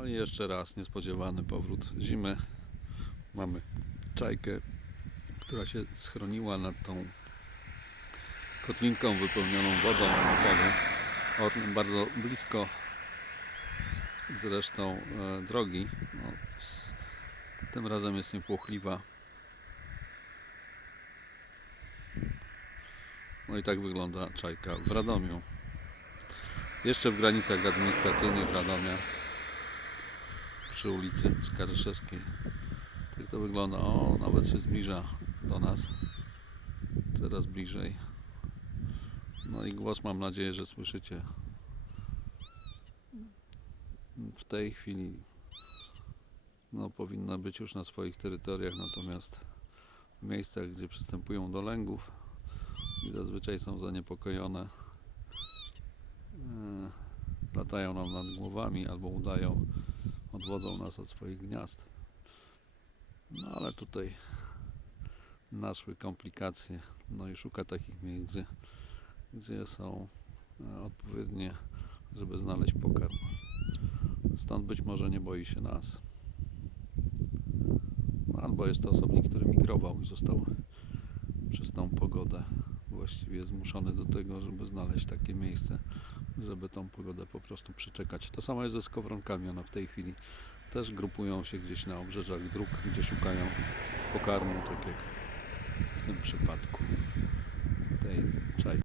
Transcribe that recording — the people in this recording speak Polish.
No i jeszcze raz niespodziewany powrót zimy. Mamy czajkę, która się schroniła nad tą kotlinką wypełnioną wodą ornym bardzo blisko zresztą e, drogi. No, tym razem jest niepłochliwa. No i tak wygląda czajka w Radomiu. Jeszcze w granicach administracyjnych Radomia przy ulicy Skaryszewskiej. Tak to wygląda. O, nawet się zbliża do nas. Coraz bliżej. No i głos mam nadzieję, że słyszycie. W tej chwili no, powinna być już na swoich terytoriach, natomiast w miejscach, gdzie przystępują do lęgów i zazwyczaj są zaniepokojone, e, latają nam nad głowami albo udają, odwodzą nas od swoich gniazd. No ale tutaj naszły komplikacje, no i szuka takich miejsc, gdzie, gdzie są e, odpowiednie, żeby znaleźć pokarm. Stąd być może nie boi się nas. No, albo jest to osobnik, który migrował i został przez tą pogodę właściwie zmuszony do tego, żeby znaleźć takie miejsce, żeby tą pogodę po prostu przeczekać. To samo jest ze skowronkami. One w tej chwili też grupują się gdzieś na obrzeżach dróg, gdzie szukają pokarmu, tak jak w tym przypadku tej czajki.